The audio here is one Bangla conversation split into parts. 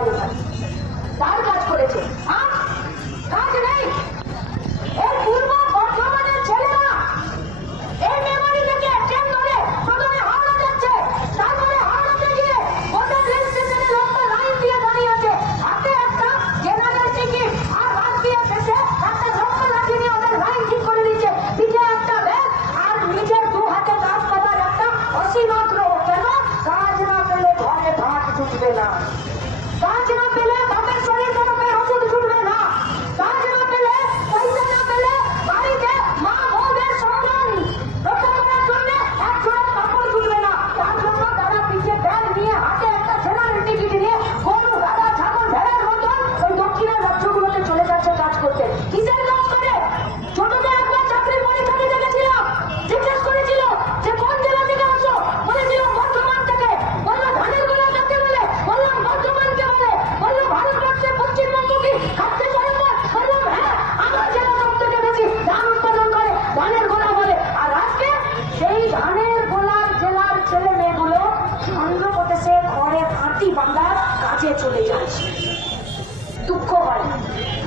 পারবে না অন্ধ্রপ্রদেশের ঘরে হাতি বাংলার কাজে চলে যায় দুঃখ হয়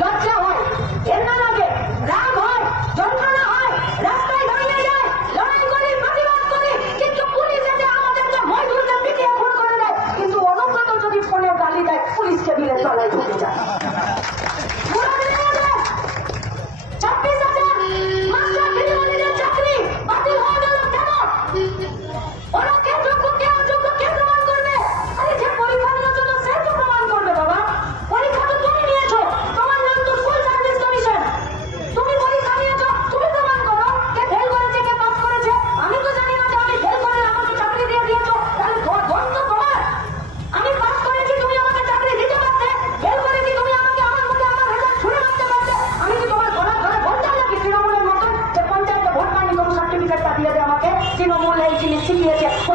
লজ্জা হয় ঘেন্না লাগে রাগ হয় যন্ত্রণা হয় রাস্তায় দাঁড়িয়ে যায় লড়াই করি প্রতিবাদ করি কিন্তু পুলিশ এসে আমাদেরকে মজদুরকে পিটিয়ে খুন করে দেয় কিন্তু অনুব্রত যদি ফোনে গালি দেয়, পুলিশকে দিলে তলায় ঢুকে যায়।